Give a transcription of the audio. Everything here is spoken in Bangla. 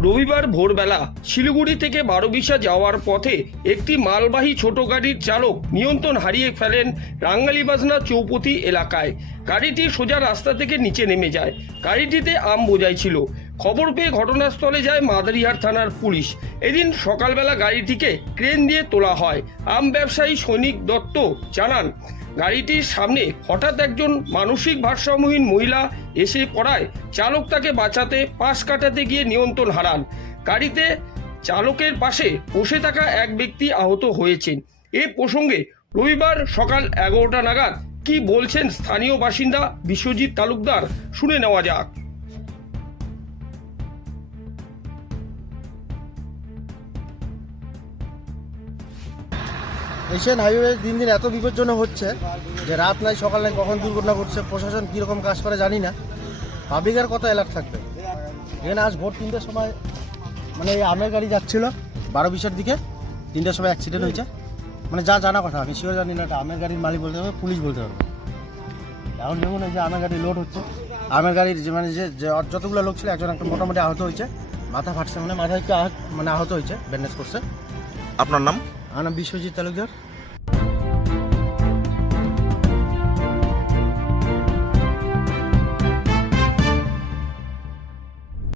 রবিবার ভোরবেলা শিলিগুড়ি থেকে বারোবিশা যাওয়ার পথে একটি মালবাহী ছোট গাড়ির চালক নিয়ন্ত্রণ হারিয়ে ফেলেন রাঙ্গালিবাজনা চৌপতি এলাকায়। গাড়িটি সোজা রাস্তা থেকে নিচে নেমে যায়। গাড়িটিতে আম বোঝাই ছিল। খবর পেয়ে ঘটনাস্থলে যায় মাদারিহাট থানার পুলিশ। এদিন সকালবেলা গাড়িটিকে ক্রেন দিয়ে তোলা হয়। আম ব্যবসায়ী সৈনিক দত্ত জানান, গাড়িটির সামনে হঠাৎ একজন মানসিক ভারসাম্যহীন মহিলা এসে পড়ায়। চালক তাকে বাঁচাতে পাশ কাটাতে গিয়ে নিয়ন্ত্রণ হারান। গাড়িতে চালকের পাশে বসে থাকা এক ব্যক্তি আহত হয়েছেন। এ প্রসঙ্গে রবিবার সকাল এগারোটা নাগাদ কি বলছেন স্থানীয় বাসিন্দা বিশ্বজিৎ তালুকদার শুনে নেওয়া যাক। এশিয়ান হাইওয়ে দিন দিন এত বিপজ্জনক হচ্ছে যে রাত নাই, সকাল নাই, কখন দুর্ঘটনা ঘটছে, প্রশাসন কীরকম কাজ করে জানি না। পাবলিকের কত অ্যালার্ট থাকবে। এখানে আজ ভোর তিনটের সময় মানে এই আমের গাড়ি যাচ্ছিল বারো বিশের দিকে, তিনটের সময় অ্যাক্সিডেন্ট হয়েছে। মানে যা জানা কথা, আমি শিওর জানি না এটা আমের গাড়ির মালিক বলতে হবে, পুলিশ বলতে হবে। এখন দেখুন যে আমের গাড়ি লোড হচ্ছে। আমের গাড়ির যে মানে যে যতগুলো লোক ছিল, একজন একটা মোটামুটি আহত হয়েছে। মাথা ফাটছে মানে মাথায় একটু আহত মানে আহত হয়েছে ব্যান্ডেজ করছে। আপনার নাম? নাম বিশ্বজিৎ তালুকদার।